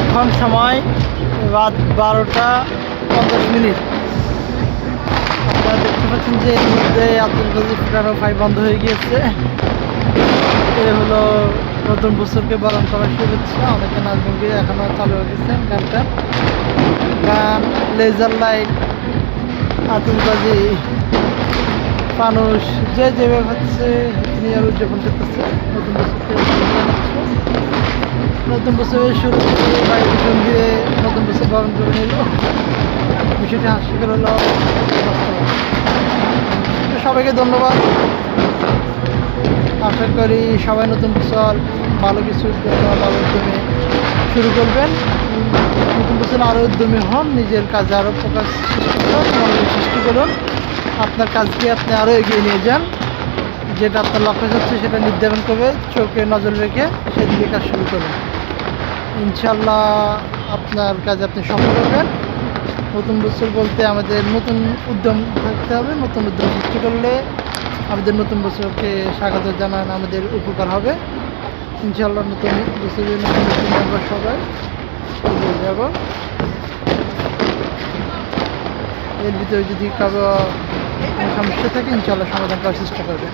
এখন সময় রাত 12টা 50। আপনারা দেখতে পাচ্ছেন যে এর মধ্যে আতশবাজি ফুটানো প্রায় বন্ধ হয়ে গিয়েছে। এ হলো নতুন বছরকে বরণ করার শুভেচ্ছা। অনেকে নাচবেন গিয়ে এখনও চালু রেখেছেন গানটা। গান, লেজার লাইট, আতশবাজি, মানুষ যে যেভাবে হচ্ছে নিয়ে উদযাপন করতেছে নতুন বছরকে জানাচ্ছে। নতুন বছরের শুরু থেকে বায়ু দূষণ দিয়ে নতুন বছর বরণ করে নিল। বিষয়টি হাস্যকর হলো বাস্তব। তো সবাইকে ধন্যবাদ। আশা করি সবাই নতুন বছর ভালো কিছুর জন্য ভালো উদ্যমে শুরু করবেন। নতুন বছর আরও উদ্যমী হন, নিজের কাজে আরও প্রকাশ সৃষ্টি করুন, মনোযোগ সৃষ্টি করুন। আপনার কাজকে আপনি আরও এগিয়ে নিয়ে যান। যেটা আপনার লক্ষ্য হচ্ছে সেটা নির্ধারণ করে চোখে নজর রেখে সেদিকে কাজ শুরু করুন। ইনশাল্লাহ আপনার কাজে আপনি সফল হবেন। নতুন বছর বলতে আমাদের নতুন উদ্যম থাকতে হবে। নতুন উদ্যম সৃষ্টি করলে আমাদের নতুন বছরকে স্বাগত জানান আমাদের উপকার হবে। ইনশাল্লাহ নতুন বছরের নতুন নতুন আমরা সবাই এগিয়ে যাব। এর ভিতরে যদি কারো কোনো সমস্যা থাকে ইনশাল্লাহ সমাধান করার চেষ্টা করবেন।